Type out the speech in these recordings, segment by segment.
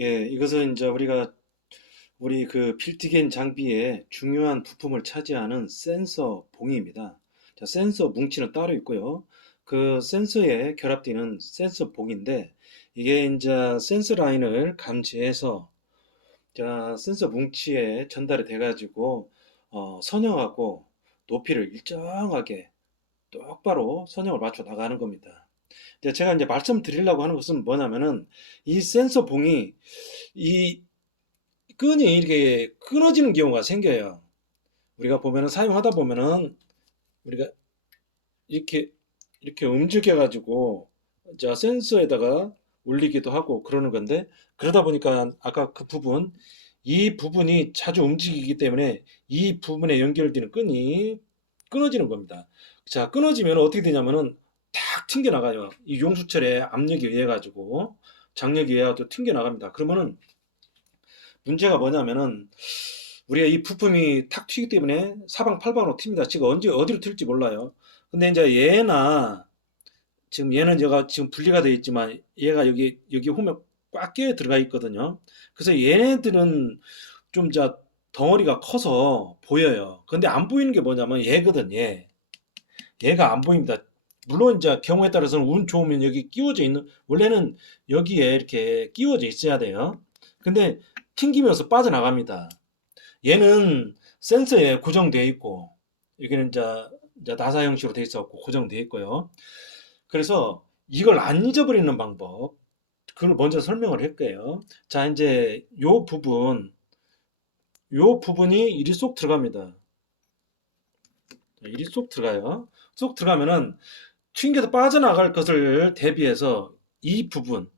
예, 이것은 이제 우리 그 필티겐 장비의 중요한 부품을 차지하는 센서 봉입니다. 자, 센서 뭉치는 따로 있고요. 그 센서에 결합되는 센서 봉인데 이게 이제 센서 라인을 감지해서 자, 센서 뭉치에 전달이 돼가지고 선형하고 높이를 일정하게 똑바로 선형을 맞춰 나가는 겁니다. 제가 이제 말씀드리려고 하는 것은 뭐냐면은 이 센서 봉이 이 끈이 이렇게 끊어지는 경우가 생겨요. 우리가 보면은 사용하다 보면은 우리가 이렇게 움직여 가지고 자 센서에다가 올리기도 하고 그러는 건데 그러다 보니까 아까 그 부분 이 부분이 자주 움직이기 때문에 이 부분에 연결되는 끈이 끊어지는 겁니다. 자, 끊어지면 어떻게 되냐면은 탁 튕겨 나가요. 이 용수철의 압력에 의해 가지고 장력에 의해 가지고 튕겨 나갑니다. 그러면은 문제가 뭐냐면은 우리가 이 부품이 탁 튀기 때문에 사방팔방으로 튑니다. 지금 언제 어디로 튈지 몰라요. 근데 이제 얘나 지금 얘는 얘가 지금 분리가 되어 있지만 얘가 여기 보면 꽉 끼어 들어가 있거든요. 그래서 얘네들은 좀 덩어리가 커서 보여요. 근데 안 보이는 게 뭐냐면 얘거든, 얘. 얘가 안 보입니다. 물론 이제 경우에 따라서는 운 좋으면 여기 끼워져 있는 원래는 여기에 이렇게 끼워져 있어야 돼요. 근데 튕기면서 빠져나갑니다. 얘는 센서에 고정되어 있고 여기는 이제 나사 형식으로 되어 있었고 고정되어 있고요. 그래서 이걸 안 잊어버리는 방법 그걸 먼저 설명을 할게요. 자, 이제 요 부분이 이리 쏙 들어갑니다. 이리 쏙 들어가요. 쏙 들어가면은 튕겨서 빠져나갈 것을 대비해서 이 부분,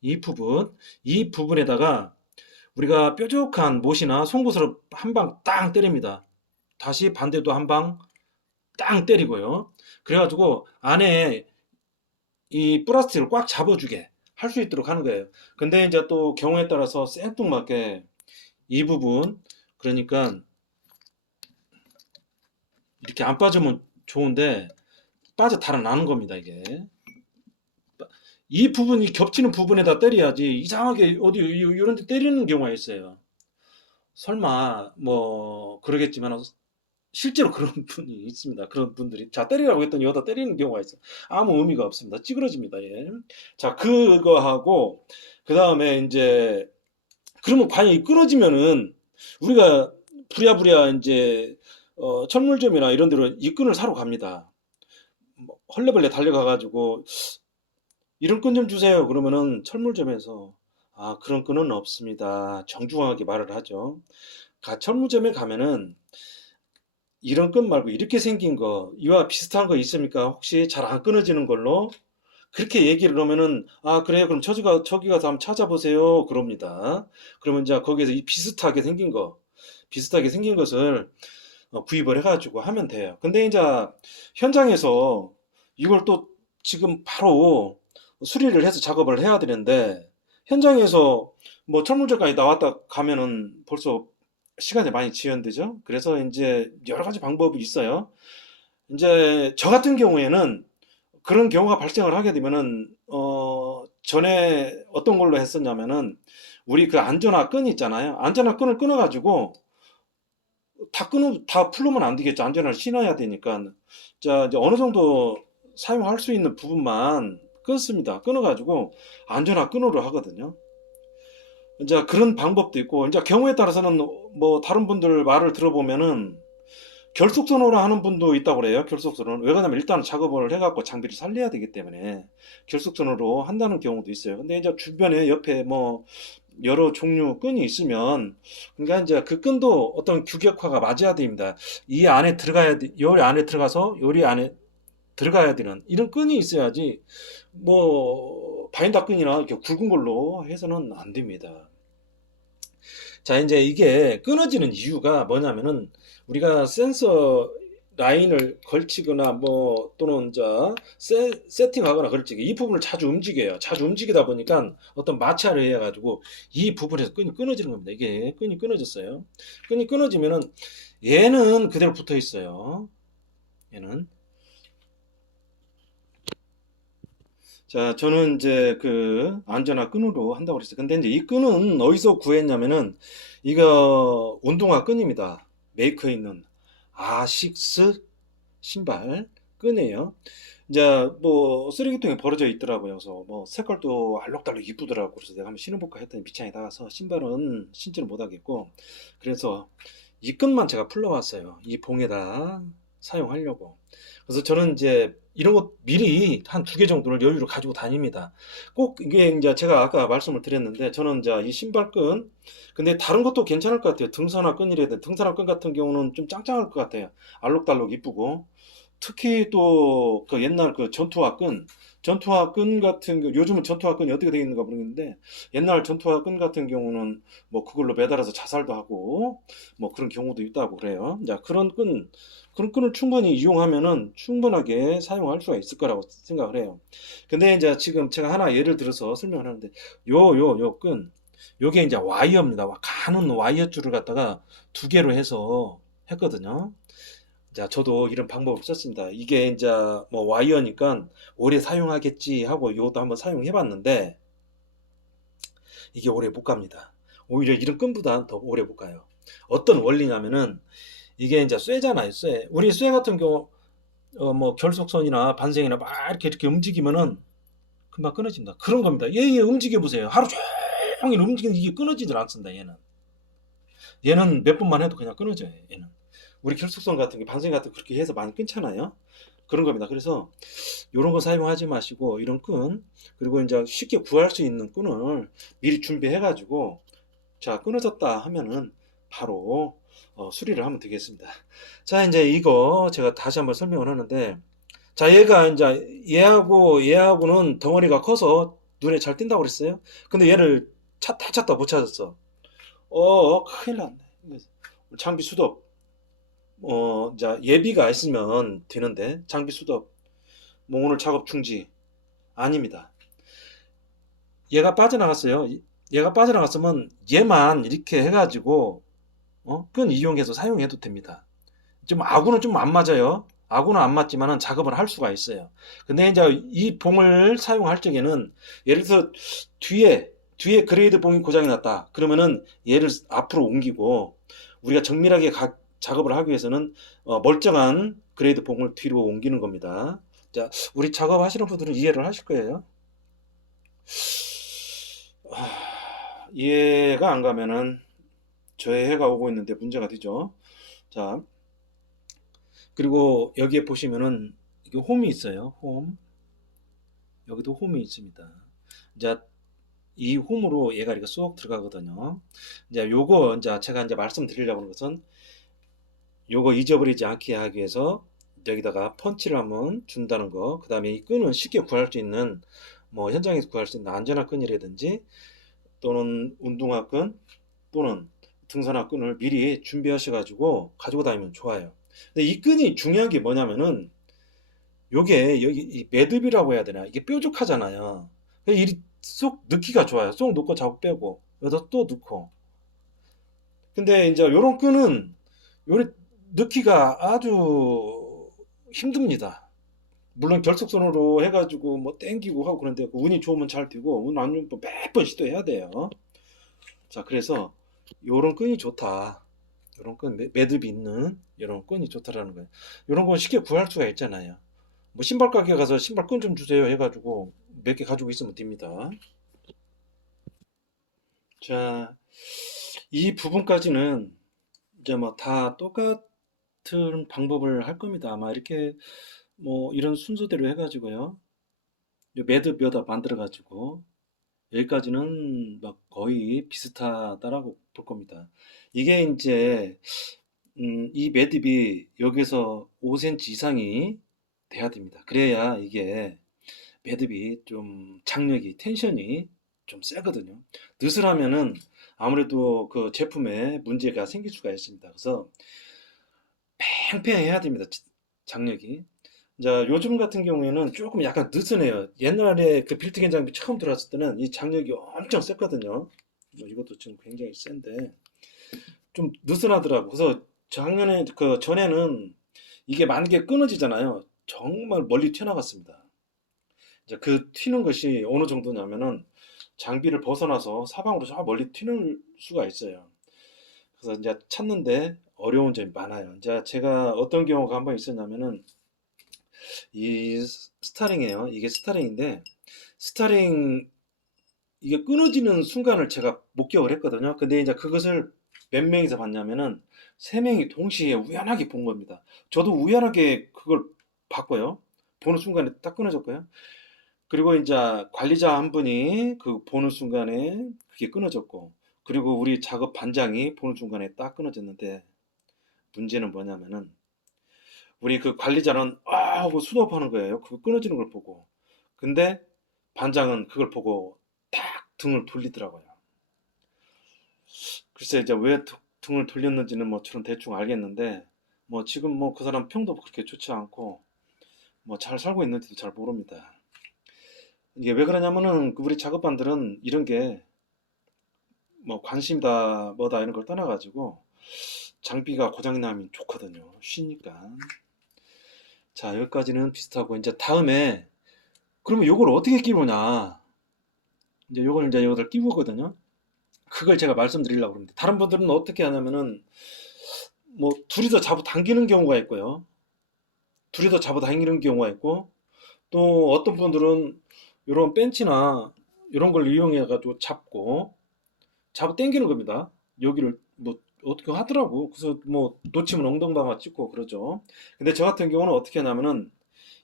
이 부분, 이 부분에다가 우리가 뾰족한 못이나 송곳으로 한 방 땅 때립니다. 다시 반대도 한 방 땅 때리고요. 그래가지고 안에 이 플라스틱을 꽉 잡아주게 할 수 있도록 하는 거예요. 근데 이제 또 경우에 따라서 생뚱맞게 이 부분, 그러니까 이렇게 안 빠지면 좋은데 빠져 달아나는 겁니다, 이게. 이 부분이 겹치는 부분에다 때려야지 이상하게 어디 이런 데 때리는 경우가 있어요. 설마 뭐 그러겠지만 실제로 그런 분이 있습니다. 그런 분들이 자 때리라고 했더니 여기다 때리는 경우가 있어요. 아무 의미가 없습니다. 찌그러집니다. 예. 자 그거 하고 그 다음에 이제 그러면 과연 이 끊어지면은 우리가 부랴부랴 이제 철물점이나 이런 데로 이 끈을 사러 갑니다. 뭐 헐레벌레 달려가가지고 이런 끈 좀 주세요. 그러면은 철물점에서 아 그런 끈은 없습니다. 정중하게 말을 하죠. 철물점에 가면은 이런 끈 말고 이렇게 생긴 거 이와 비슷한 거 있습니까? 혹시 잘 안 끊어지는 걸로 그렇게 얘기를 하면은 아 그래요 그럼 저기 가서 한번 찾아보세요 그럽니다. 그러면 이제 거기에서 이 비슷하게 생긴 것을 구입을 해가지고 하면 돼요. 근데 이제 현장에서 이걸 또 지금 바로 수리를 해서 작업을 해야 되는데 현장에서 뭐 철물점까지 나왔다 가면은 벌써 시간이 많이 지연되죠. 그래서 이제 여러 가지 방법이 있어요. 이제 저 같은 경우에는 그런 경우가 발생을 하게 되면은 전에 어떤 걸로 했었냐면은 우리 그 안전화 끈 있잖아요. 안전화 끈을 끊어가지고 다 풀르면 안 되겠죠. 안전화를 신어야 되니까. 자, 이제 어느 정도 사용할 수 있는 부분만 끊습니다. 끊어가지고 안전화 끈으로 하거든요. 이제 그런 방법도 있고, 이제 경우에 따라서는 뭐 다른 분들 말을 들어보면은 결속선으로 하는 분도 있다고 그래요. 결속선으로. 왜 그러냐면 일단 작업을 해갖고 장비를 살려야 되기 때문에 결속선으로 한다는 경우도 있어요. 근데 이제 주변에 옆에 뭐 여러 종류 끈이 있으면 그러니까 이제 그 끈도 어떤 규격화가 맞아야 됩니다. 이 안에 들어가야 돼. 요리 안에 들어가서 요리 안에 들어가야 되는 이런 끈이 있어야지 뭐 바인다 끈이나 이렇게 굵은 걸로 해서는 안 됩니다. 자, 이제 이게 끊어지는 이유가 뭐냐면은 우리가 센서 라인을 걸치거나 뭐 또는 세팅하거나 걸치기 이 부분을 자주 움직여요. 자주 움직이다 보니까 어떤 마찰을 해 가지고 이 부분에서 끈이 끊어지는 겁니다. 이게 끈이 끊어졌어요. 끈이 끊어지면은 얘는 그대로 붙어 있어요. 얘는 자, 저는 이제 그 안전화 끈으로 한다고 그랬어요. 근데 이제 이 끈은 어디서 구했냐면은 이거 운동화 끈입니다. 메이커에 있는 아식스 신발 끈이에요. 이제 뭐 쓰레기통에 버려져 있더라고요. 그래서 뭐 색깔도 알록달록 이쁘더라고. 그래서 내가 한번 신어볼까 했더니 밑창에 나가서 신발은 신지를 못하겠고, 그래서 이 끈만 제가 풀러왔어요. 이 봉에다 사용하려고. 그래서 저는 이제 이런 것 미리 한 두 개 정도를 여유로 가지고 다닙니다. 꼭 이게 이제 제가 아까 말씀을 드렸는데 저는 이제 이 신발끈, 근데 다른 것도 괜찮을 것 같아요. 등산화 끈이라든 등산화 끈 같은 경우는 좀 짱짱할 것 같아요. 알록달록 이쁘고. 특히 또 그 옛날 그 전투화 끈 같은 요즘은 전투화 끈이 어떻게 되어 있는가 모르겠는데 옛날 전투화 끈 같은 경우는 뭐 그걸로 매달아서 자살도 하고 뭐 그런 경우도 있다고 그래요. 자, 그런 끈을 충분히 이용하면은 충분하게 사용할 수가 있을 거라고 생각을 해요. 근데 이제 지금 제가 하나 예를 들어서 설명을 하는데 요 끈, 요게 이제 와이어입니다. 가는 와이어 줄을 갖다가 두 개로 해서 했거든요. 자, 저도 이런 방법을 썼습니다. 이게 이제 뭐 와이어니까 오래 사용하겠지 하고 이것도 한번 사용해 봤는데 이게 오래 못 갑니다. 오히려 이런 끈보다 더 오래 못 가요. 어떤 원리냐면은 이게 이제 쇠잖아요, 쇠. 우리 쇠 같은 경우 뭐 결속선이나 반생이나 막 이렇게 움직이면은 금방 끊어집니다. 그런 겁니다. 얘 움직여 보세요. 하루 종일 움직이는데 이게 끊어지질 않습니다. 얘는 몇 분만 해도 그냥 끊어져요. 얘는 우리 결속선 같은 게 반생 같은 거 그렇게 해서 많이 끊잖아요. 그런 겁니다. 그래서 이런 거 사용하지 마시고 이런 끈, 그리고 이제 쉽게 구할 수 있는 끈을 미리 준비해 가지고 자, 끊어졌다 하면은 바로 수리를 하면 되겠습니다. 자, 이제 이거 제가 다시 한번 설명을 하는데, 자, 얘가 이제 얘하고는 덩어리가 커서 눈에 잘 띈다고 그랬어요. 근데 얘를 찾다 못 찾았어. 큰일 났네. 장비 수도 자, 예비가 있으면 되는데 장비 수도 뭐 오늘 작업 중지 아닙니다. 얘가 빠져나갔어요. 얘가 빠져나갔으면 얘만 이렇게 해가지고 끈 이용해서 사용해도 됩니다. 좀 아구는 좀 안 맞아요. 아구는 안 맞지만은 작업을 할 수가 있어요. 근데 이제 이 봉을 사용할 적에는 예를 들어서 뒤에 그레이드 봉이 고장이 났다. 그러면은 얘를 앞으로 옮기고 우리가 정밀하게 작업을 하기 위해서는 멀쩡한 그레이드 봉을 뒤로 옮기는 겁니다. 자, 우리 작업하시는 분들은 이해를 하실 거예요. 이해가 안 가면은 저의 해가 오고 있는데 문제가 되죠. 자, 그리고 여기에 보시면은 이게 홈이 있어요. 홈. 여기도 홈이 있습니다. 이제 이 홈으로 얘가 이렇게 쏙 들어가거든요. 이제 요거 이제 제가 이제 말씀드리려고 하는 것은 요거 잊어버리지 않게 하기 위해서 여기다가 펀치를 한번 준다는 거. 그다음에 이 끈은 쉽게 구할 수 있는 뭐 현장에서 구할 수 있는 안전한 끈이라든지 또는 운동화 끈 또는 등산화 끈을 미리 준비하셔가지고 가지고 다니면 좋아요. 근데 이 끈이 중요한 게 뭐냐면은 요게 여기 이 매듭이라고 해야 되나? 이게 뾰족하잖아요. 쏙 넣기가 좋아요. 쏙 넣고 자꾸 빼고 여기다 또 넣고. 근데 이제 요런 끈은 요래 넣기가 아주 힘듭니다. 물론 결속선으로 해가지고 뭐 땡기고 하고 그런데 운이 좋으면 잘 되고 운 안 좋으면 몇 번 시도해야 돼요. 자, 그래서 요런 끈이 좋다. 요런 끈 매듭이 있는 요런 끈이 좋다라는 거예요. 요런 건 쉽게 구할 수가 있잖아요. 뭐 신발 가게 가서 신발 끈 좀 주세요 해가지고 몇 개 가지고 있으면 됩니다. 자, 이 부분까지는 이제 뭐 다 똑같은 방법을 할 겁니다. 아마 이렇게 뭐 이런 순서대로 해가지고요. 요 매듭 여다 만들어가지고 여기까지는 막 거의 비슷하다라고 볼 겁니다. 이게 이제 이 매듭이 여기서 5cm 이상이 돼야 됩니다. 그래야 이게 매듭이 좀 장력이 텐션이 좀 세거든요. 느슬하면은 아무래도 그 제품에 문제가 생길 수가 있습니다. 그래서 팽팽해야 됩니다. 장력이. 자, 요즘 같은 경우에는 조금 약간 느슨해요. 옛날에 그 빌트겐 장비 처음 들어왔을 때는 이 장력이 엄청 셌거든요. 뭐 이것도 지금 굉장히 센데 좀 느슨하더라고. 그래서 작년에 그 전에는 이게 만약에 끊어지잖아요. 정말 멀리 튀어나갔습니다. 이제 그 튀는 것이 어느 정도냐면은 장비를 벗어나서 사방으로 저 멀리 튀는 수가 있어요. 그래서 이제 찾는데 어려운 점이 많아요. 이제 제가 어떤 경우가 한 번 있었냐면은 이 스타링이에요. 이게 스타링인데 스타링 이게 끊어지는 순간을 제가 목격을 했거든요. 근데 이제 그것을 몇 명이서 봤냐면은 세 명이 동시에 우연하게 본 겁니다. 저도 우연하게 그걸 봤고요. 보는 순간에 딱 끊어졌고요. 그리고 이제 관리자 한 분이 그 보는 순간에 그게 끊어졌고, 그리고 우리 작업 반장이 보는 순간에 딱 끊어졌는데 문제는 뭐냐면은 우리 그 관리자는 아 하고 수납하는 거예요. 그거 끊어지는 걸 보고. 근데 반장은 그걸 보고 딱 등을 돌리더라고요. 글쎄 이제 왜 등을 돌렸는지는 뭐 저는 대충 알겠는데 뭐 지금 뭐 그 사람 평도 그렇게 좋지 않고 뭐 잘 살고 있는지도 잘 모릅니다. 이게 왜 그러냐면은 그 우리 작업반들은 이런 게 뭐 관심이다 뭐다 이런 걸 떠나가지고 장비가 고장이 나면 좋거든요. 쉬니까. 자, 여기까지는 비슷하고 이제 다음에 그러면 요걸 어떻게 끼우냐? 이제 요걸 이제 여기다 끼우거든요. 그걸 제가 말씀드리려고 합니다. 다른 분들은 어떻게 하냐면은 뭐 둘이서 잡아당기는 경우가 있고요. 둘이서 잡아당기는 경우가 있고 또 어떤 분들은 이런 벤치나 이런 걸 이용해 가지고 잡아 당기는 겁니다. 여기를 뭐 어떻게 하더라고. 그래서 뭐 놓치면 엉덩방아 찍고 그러죠. 근데 저 같은 경우는 어떻게 하냐면은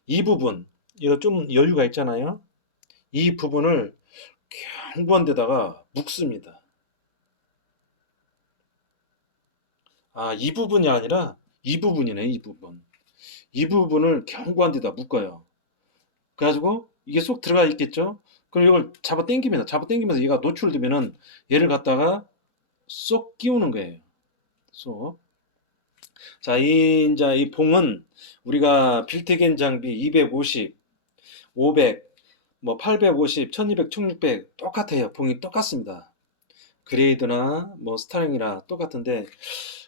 이 부분 이거 좀 여유가 있잖아요. 이 부분을 견고한 데다가 묶습니다. 아, 이 부분이 아니라 이 부분이네, 이 부분. 이 부분을 견고한 데다 묶어요. 그래가지고 이게 쏙 들어가 있겠죠? 그럼 이걸 잡아 당기면서 얘가 노출되면은 얘를 갖다가 쏙 끼우는 거예요. 쏙. 자, 이제 이 봉은 우리가 빌트겐 장비 250, 500, 뭐 850, 1200, 1600 똑같아요. 봉이 똑같습니다. 그레이드나 뭐 스타링이나 똑같은데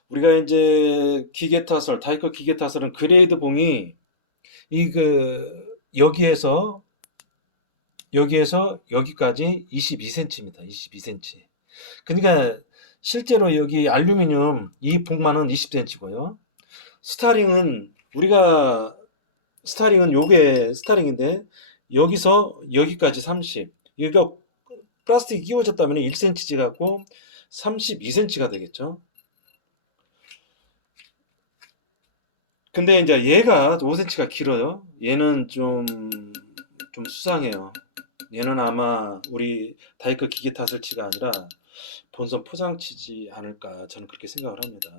우리가 이제 기계타설, 다이커 기계타설은 그레이드 봉이 이 그 여기에서 여기까지 22cm입니다. 22cm. 그러니까 실제로 여기 알루미늄 이 봉만은 20cm고요. 스타링은 우리가 스타링은 요게 스타링인데 여기서 여기까지 30. 여기가 플라스틱이 끼워졌다면 1cm 갖고 32cm가 되겠죠. 근데 이제 얘가 5cm가 길어요. 얘는 좀 수상해요. 얘는 아마 우리 다이커 기계 탓을치가 아니라 본선 포장치지 않을까 저는 그렇게 생각을 합니다.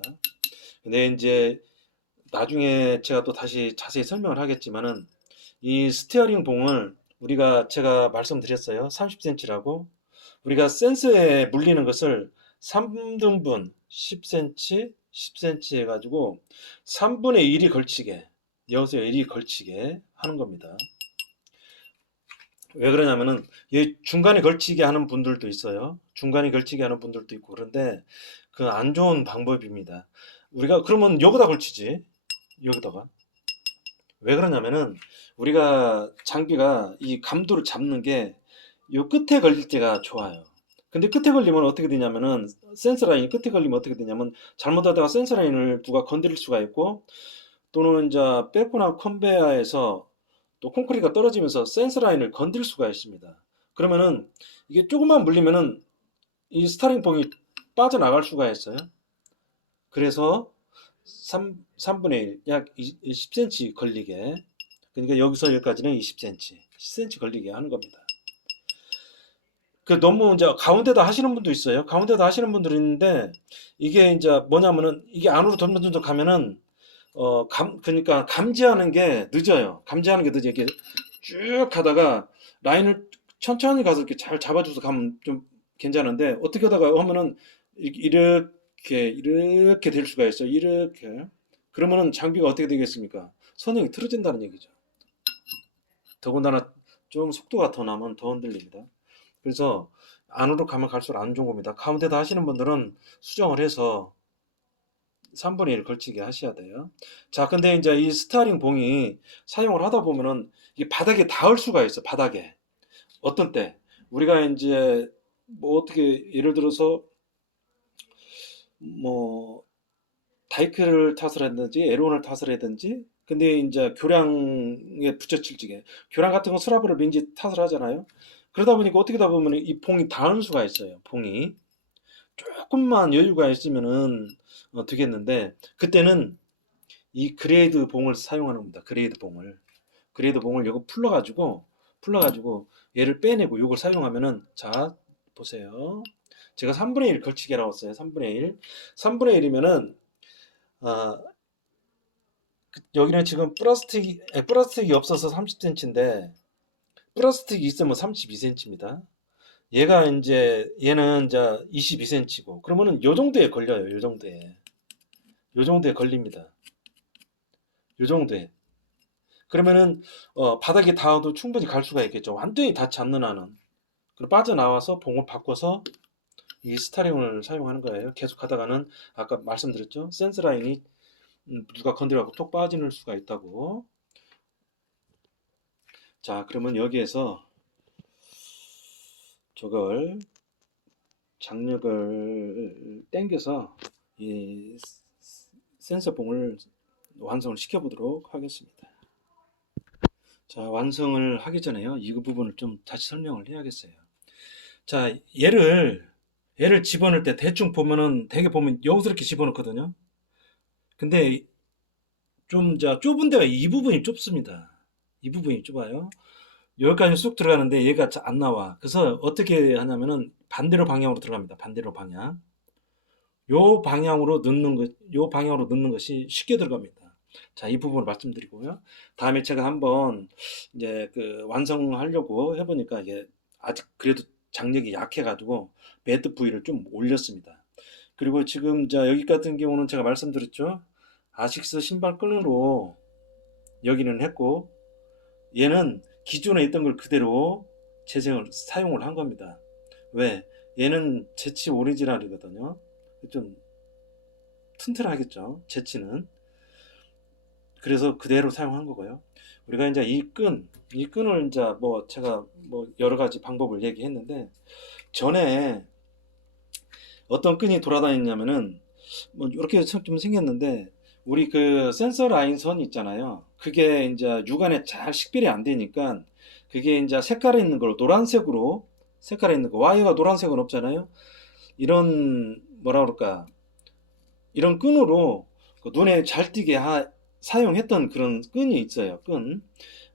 근데 이제 나중에 제가 또 다시 자세히 설명을 하겠지만은 이 스티어링 봉을 우리가 제가 말씀드렸어요. 30cm라고. 우리가 센서에 물리는 것을 3등분 10cm, 10cm 해가지고 3분의 1이 걸치게, 여기서 1이 걸치게 하는 겁니다. 왜 그러냐면은 이 중간에 걸치게 하는 분들도 있어요. 중간에 걸치게 하는 분들도 있고 그런데 그 안 좋은 방법입니다. 우리가 그러면 여기다 걸치지. 여기다가. 왜 그러냐면은 우리가 장비가 이 감도를 잡는 게 요 끝에 걸릴 때가 좋아요. 근데 끝에 걸리면 어떻게 되냐면은 센서 라인이 끝에 걸리면 어떻게 되냐면 잘못하다가 센서 라인을 누가 건드릴 수가 있고 또는 이제 백구나 컨베야에서 또 콘크리트가 떨어지면서 센서 라인을 건들 수가 있습니다. 그러면은 이게 조금만 물리면은 이 스타링 봉이 빠져나갈 수가 있어요. 그래서 3분의 1, 약 10cm 걸리게. 그러니까 여기서 여기까지는 20cm, 10cm 걸리게 하는 겁니다. 그 너무 이제 가운데다 하시는 분도 있어요. 가운데다 하시는 분들이 있는데 이게 이제 뭐냐면은 이게 안으로 점점 가면은 그러니까 감지하는 게 늦어요. 감지하는 게 늦어. 이렇게 쭉 가다가 라인을 천천히 가서 이렇게 잘 잡아줘서 가면 좀 괜찮은데 어떻게 하다가 하면은 이렇게 될 수가 있어요. 이렇게. 그러면은 장비가 어떻게 되겠습니까? 선형이 틀어진다는 얘기죠. 더군다나 좀 속도가 더 나면 더 흔들립니다. 그래서 안으로 가면 갈수록 안 좋은 겁니다. 가운데다 하시는 분들은 수정을 해서 3분의 1 걸치게 하셔야 돼요. 자, 근데 이제 이 스타링 봉이 사용을 하다 보면은 이게 바닥에 닿을 수가 있어. 바닥에. 어떤 때 우리가 이제 뭐 어떻게 예를 들어서 뭐 다이크를 탓을 했든지 에론을 탓을 했든지 근데 이제 교량에 붙여칠 적에 교량 같은 건 스라브를 민지 탓을 하잖아요. 그러다 보니까 어떻게 다 보면 이 봉이 닿을 수가 있어요. 봉이 조금만 여유가 있으면은 되겠는데 그때는 이 그레이드 봉을 사용하는 겁니다. 그레이드 봉을 이거 풀러가지고 얘를 빼내고 이걸 사용하면은 자 보세요. 제가 3분의 1 걸치게 나왔어요. 3분의 1. 3분의 1이면은 아, 여기는 지금 플라스틱이 없어서 30cm인데 플라스틱이 있으면 32cm입니다. 얘는 이제 22cm고 그러면은 요 정도에 걸려요. 요 정도에 걸립니다. 요 정도에. 그러면은 바닥에 닿아도 충분히 갈 수가 있겠죠. 완전히 닿지 않는 한은. 그리고 빠져나와서 봉을 바꿔서 이 스타링을 사용하는 거예요. 계속 하다가는 아까 말씀드렸죠. 센스 라인이 누가 건드려갖고 톡 빠지는 수가 있다고. 자, 그러면 여기에서 저걸 장력을 당겨서 이 센서 봉을 완성을 시켜보도록 하겠습니다. 자, 완성을 하기 전에요. 이 부분을 좀 다시 설명을 해야겠어요. 자, 얘를 집어넣을 때 대충 보면은 되게 보면 여기서 이렇게 집어넣거든요. 근데 좀 좁은 데가 이 부분이 좁습니다. 이 부분이 좁아요. 여기까지 쑥 들어가는데 얘가 잘 안 나와. 그래서 어떻게 하냐면은 반대로 방향으로 들어갑니다. 반대로 방향. 요 방향으로 넣는 것이 쉽게 들어갑니다. 자, 이 부분을 말씀드리고요. 다음에 제가 한번 이제 그 완성하려고 해보니까 이게 아직 그래도 장력이 약해가지고 매듭 부위를 좀 올렸습니다. 그리고 지금 자 여기 같은 경우는 제가 말씀드렸죠. 아식스 신발 끈으로 여기는 했고 얘는 기존에 있던 걸 그대로 사용을 한 겁니다. 왜? 얘는 제치 오리지널이거든요. 좀 튼튼하겠죠. 제치는. 그래서 그대로 사용한 거고요. 우리가 이제 이 끈을 이제 뭐 제가 뭐 여러 가지 방법을 얘기했는데 전에 어떤 끈이 돌아다녔냐면은 뭐 이렇게 좀 생겼는데 우리 그 센서 라인 선 있잖아요. 그게 이제 육안에 잘 식별이 안 되니까 그게 이제 색깔이 있는 걸 노란색으로 색깔이 있는 거 와이어가 노란색은 없잖아요. 이런 뭐라 그럴까 이런 끈으로 그 눈에 잘 띄게 사용했던 그런 끈이 있어요. 끈.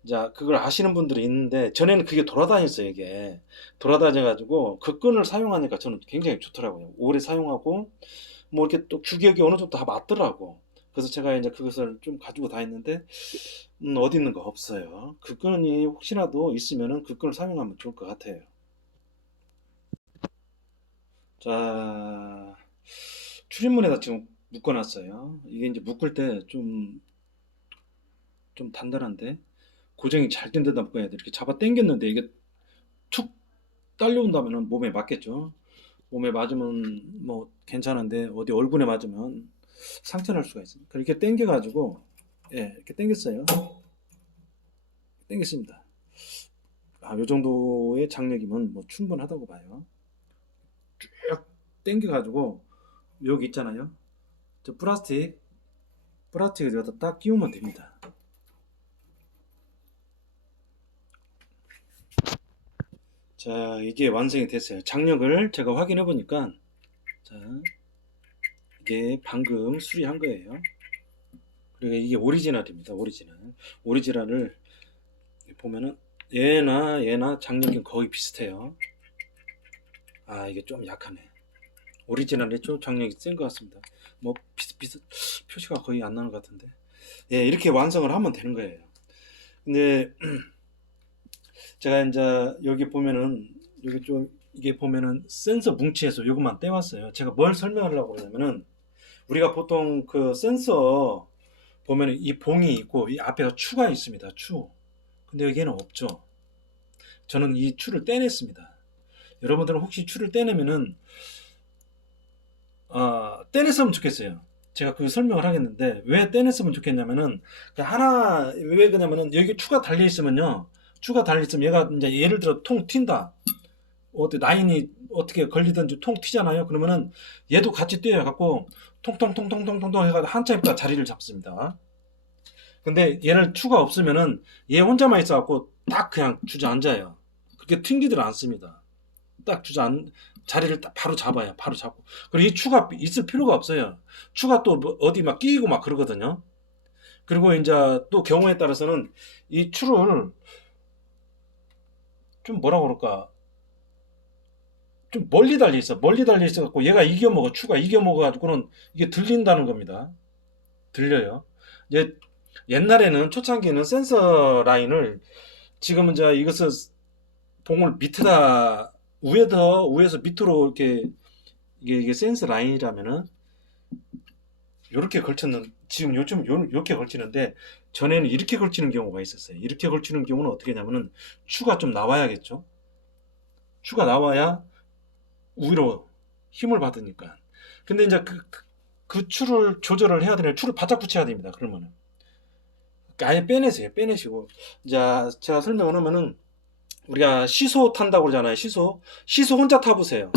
자, 그걸 아시는 분들이 있는데 전에는 그게 돌아다녔어요. 이게 돌아다녀가지고 그 끈을 사용하니까 저는 굉장히 좋더라고요. 오래 사용하고 뭐 이렇게 또 규격이 어느 정도 다 맞더라고. 그래서 제가 이제 그것을 좀 가지고 다녔는데 어디 있는 거 없어요. 그 끈이 혹시라도 있으면은 그 끈을 사용하면 좋을 것 같아요. 자, 출입문에다 지금 묶어놨어요. 이게 이제 묶을 때 좀 단단한데 고정이 잘 된 데다 묶어야 돼. 이렇게 잡아 당겼는데 이게 툭 딸려온다면은 몸에 맞겠죠. 몸에 맞으면 뭐 괜찮은데 어디 얼굴에 맞으면 상처 날 수가 있습니다. 그렇게 당겨가지고 예, 이렇게 당겼어요. 당겼습니다. 요 정도의 장력이면 뭐 충분하다고 봐요. 쭉 당겨가지고 여기 있잖아요. 저 플라스틱을 여기다 딱 끼우면 됩니다. 자, 이게 완성이 됐어요. 장력을 제가 확인해 보니까 자, 이게 방금 수리한 거예요. 그리고 이게 오리지널입니다. 오리지널을 보면은 얘나 장력이 거의 비슷해요. 아, 이게 좀 약하네. 오리지널이 좀 장력이 센 것 같습니다. 뭐 비슷 표시가 거의 안 나는 것 같은데. 예, 이렇게 완성을 하면 되는 거예요. 근데 제가 이제 여기 보면은 여기 좀 이게 보면은 센서 뭉치에서 요것만 떼왔어요. 제가 뭘 설명하려고 그러냐면은 우리가 보통 그 센서 보면은 이 봉이 있고 이 앞에가 추가 있습니다. 추. 근데 여기에는 없죠. 저는 이 추를 떼냈습니다. 여러분들은 혹시 추를 떼내면은 떼냈으면 좋겠어요. 제가 그 설명을 하겠는데 왜 떼냈으면 좋겠냐면은 그 하나 왜 그러냐면은 여기 추가 달려 있으면요. 추가 달려 있으면 얘가 이제 예를 들어 통 튄다. 어때 라인이 어떻게 걸리든지 통 튀잖아요. 그러면은 얘도 같이 뛰어 갖고 통통통통통통 해가지고 한참 있다 자리를 잡습니다. 근데 얘를 추가 없으면은 얘 혼자만 있어 갖고 딱 그냥 주저앉아요. 그렇게 튕기들 않습니다. 딱 자리를 딱 바로 잡아요. 바로 잡고. 그리고 이 추가 있을 필요가 없어요. 추가 또뭐 어디 막 끼고 막 그러거든요. 그리고 이제 또 경우에 따라서는 이 추를 좀 뭐라 그럴까? 좀 멀리 달려 있어. 멀리 달려 있어 갖고 얘가 이겨먹어. 추가 이겨먹어 가지고는 이게 들린다는 겁니다. 들려요. 이제 옛날에는 초창기에는 센서 라인을 지금은 이제 이것을 봉을 밑에다 위에서 밑으로 이렇게 이게 센서 라인이라면은 이렇게 걸쳤는 지금 요즘 요렇게 걸치는데 전에는 이렇게 걸치는 경우가 있었어요. 이렇게 걸치는 경우는 어떻게 하냐면은 추가 좀 나와야겠죠. 추가 나와야 위로 힘을 받으니까. 근데 이제 그 추를 조절을 해야 되는 추를 바짝 붙여야 됩니다. 그러면은 아예 빼내세요. 빼내시고 이제 제가 설명을 하면은 우리가 시소 탄다고 그러잖아요. 시소 혼자 타보세요.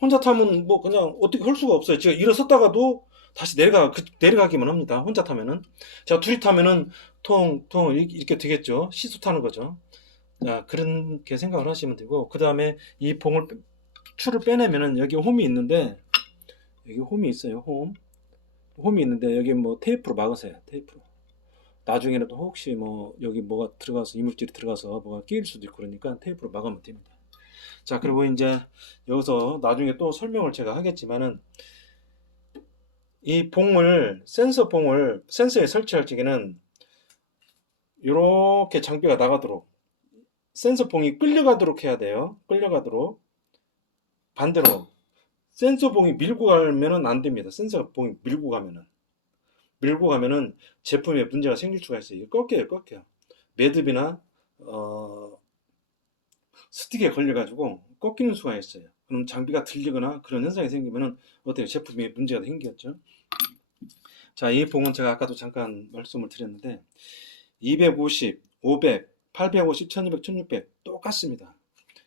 혼자 타면 뭐 그냥 어떻게 할 수가 없어요. 제가 일어섰다가도 다시 내려가기만 합니다. 혼자 타면은. 자, 둘이 타면은 통통 이렇게 되겠죠. 시소 타는 거죠. 자, 그렇게 생각을 하시면 되고, 그 다음에 이 추를 빼내면은 여기 홈이 있는데, 여기 홈이 있어요. 홈이 있는데, 여기 뭐 테이프로 막으세요. 테이프로. 나중에라도 혹시 뭐 여기 뭐가 들어가서 이물질이 들어가서 뭐가 끼일 수도 있고 그러니까 테이프로 막으면 됩니다. 자, 그리고 이제 여기서 나중에 또 설명을 제가 하겠지만은 이 센서에 설치할 적에는 이렇게 장비가 나가도록 센서 봉이 끌려가도록 해야 돼요. 끌려가도록. 반대로 센서 봉이 밀고 가면은 안 됩니다. 센서 봉이 밀고 가면은 제품에 문제가 생길 수가 있어요. 이게 꺾여요. 매듭이나 스틱에 걸려가지고 꺾이는 수가 있어요. 그럼 장비가 들리거나 그런 현상이 생기면은 어때요? 제품에 문제가 생겼죠. 자, 이 봉은 제가 아까도 잠깐 말씀을 드렸는데 250, 500, 850, 1200, 1600 똑같습니다.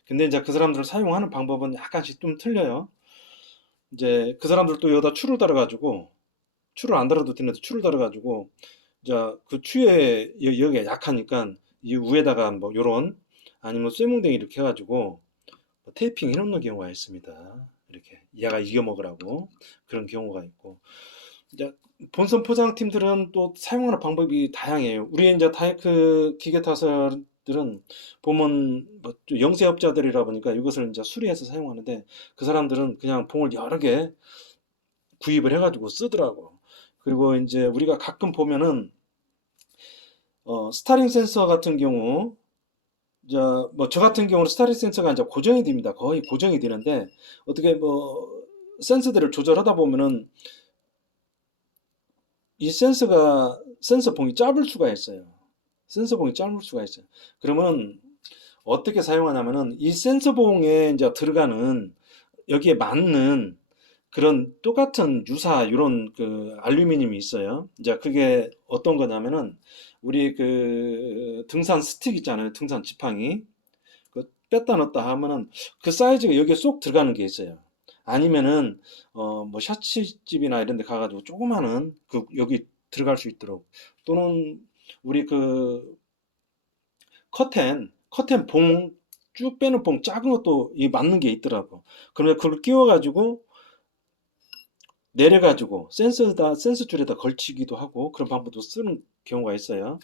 근데 이제 그 사람들 사용하는 방법은 약간씩 좀 틀려요. 이제 그 사람들도 여기다 추를 달아가지고 추를 안 달아도 되는데 추를 달아가지고 이제 그 추에 여기가 약하니까 이 위에다가 뭐 요런 아니면 쇠뭉댕이 이렇게 해가지고 테이핑 해놓는 경우가 있습니다. 이렇게 얘가 이겨먹으라고 그런 경우가 있고 이제 본선 포장팀들은 또 사용하는 방법이 다양해요. 우리 이제 다이크 기계 타설들은 보면 뭐 영세업자들이라 보니까 이것을 이제 수리해서 사용하는데 그 사람들은 그냥 봉을 여러 개 구입을 해가지고 쓰더라고. 그리고 이제 우리가 가끔 보면은 스타링 센서 같은 경우 저 같은 경우는 스타링 센서가 이제 고정이 됩니다. 거의 고정이 되는데 어떻게 뭐 센서들을 조절하다 보면은 이 센서 봉이 짧을 수가 있어요. 센서 봉이 짧을 수가 있어요. 그러면 어떻게 사용하냐면은 이 센서 봉에 이제 들어가는 여기에 맞는 그런 똑같은 유사 이런 그 알루미늄이 있어요. 이제 그게 어떤 거냐면은 우리 그 등산 스틱 있잖아요. 등산 지팡이. 그 뺐다 넣었다 하면은 그 사이즈가 여기에 쏙 들어가는 게 있어요. 아니면은 뭐 샤츠집이나 이런 데 가가지고 조그마한 그 여기 들어갈 수 있도록 또는 우리 그 커튼 봉 쭉 빼는 봉 작은 것도 이 맞는 게 있더라고. 그러면 그걸 끼워가지고 내려가지고 센서 줄에다 걸치기도 하고 그런 방법도 쓰는 경우가 있어요.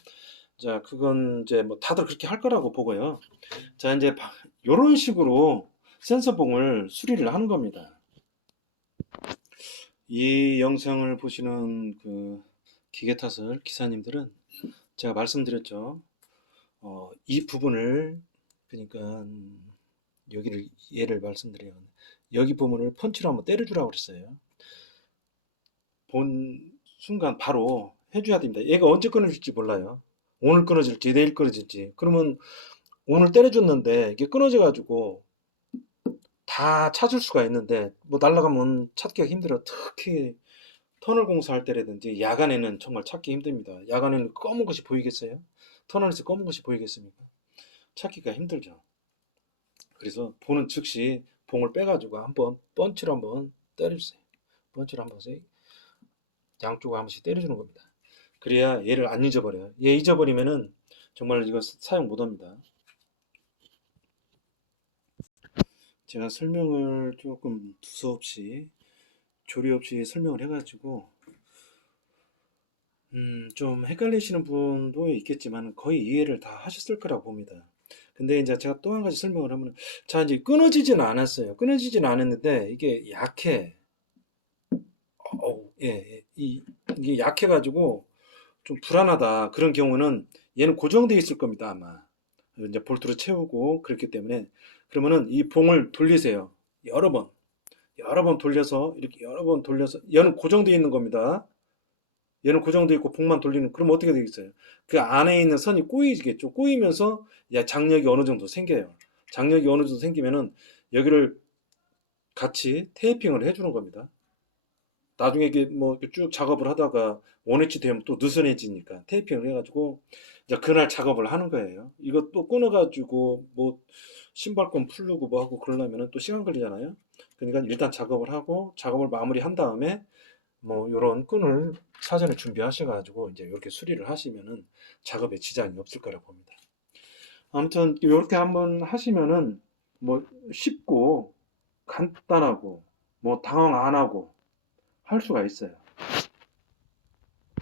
자, 그건 이제 뭐 다들 그렇게 할 거라고 보고요. 자, 이제 이런 식으로 센서봉을 수리를 하는 겁니다. 이 영상을 보시는 그 기계 탓을 기사님들은 제가 말씀드렸죠. 이 부분을 그러니까 여기를 예를 말씀드려요. 여기 부분을 펀치로 한번 때려주라고 그랬어요. 본 순간 바로 해줘야 됩니다. 얘가 언제 끊어질지 몰라요. 오늘 끊어질지 내일 끊어질지. 그러면 오늘 때려줬는데 이게 끊어져가지고 다 찾을 수가 있는데 뭐 날라가면 찾기가 힘들어. 특히 터널 공사할 때라든지 야간에는 정말 찾기 힘듭니다. 야간에는 검은 것이 보이겠어요? 터널에서 검은 것이 보이겠습니까? 찾기가 힘들죠. 그래서 보는 즉시 봉을 빼가지고 한번 펀치를 한번 때려주세요. 펀치를 한 번씩 양쪽을 한 번씩 때려주는 겁니다. 그래야 얘를 안 잊어버려요. 얘 잊어버리면은 정말 이거 사용 못합니다. 제가 설명을 조금 두서없이 조리 없이 설명을 해가지고 좀 헷갈리시는 분도 있겠지만 거의 이해를 다 하셨을 거라고 봅니다. 근데 이제 제가 또 한 가지 설명을 하면, 자, 이제 끊어지지는 않았어요. 끊어지지는 않았는데 이게 약해. 예, 예. 이게 약해가지고 좀 불안하다. 그런 경우는 얘는 고정되어 있을 겁니다, 아마. 이제 볼트로 채우고 그렇기 때문에. 그러면은 이 봉을 돌리세요. 여러 번. 여러 번 돌려서, 이렇게 여러 번 돌려서, 얘는 고정되어 있는 겁니다. 얘는 고정되어 있고 봉만 돌리는, 그럼 어떻게 되겠어요? 그 안에 있는 선이 꼬이겠죠. 꼬이면서 야, 장력이 어느 정도 생겨요. 장력이 어느 정도 생기면은 여기를 같이 테이핑을 해주는 겁니다. 나중에 이게 뭐 쭉 작업을 하다가 원위치 되면 또 느슨해지니까 테이핑을 해가지고 이제 그날 작업을 하는 거예요. 이거 또 끊어가지고 뭐 신발끈 풀르고 뭐 하고 그러려면은 또 시간 걸리잖아요. 그러니까 일단 작업을 하고 작업을 마무리한 다음에 뭐 요런 끈을 사전에 준비하셔가지고 이제 이렇게 수리를 하시면은 작업에 지장이 없을 거라고 봅니다. 아무튼 이렇게 한번 하시면은 뭐 쉽고 간단하고 뭐 당황 안 하고 할 수가 있어요.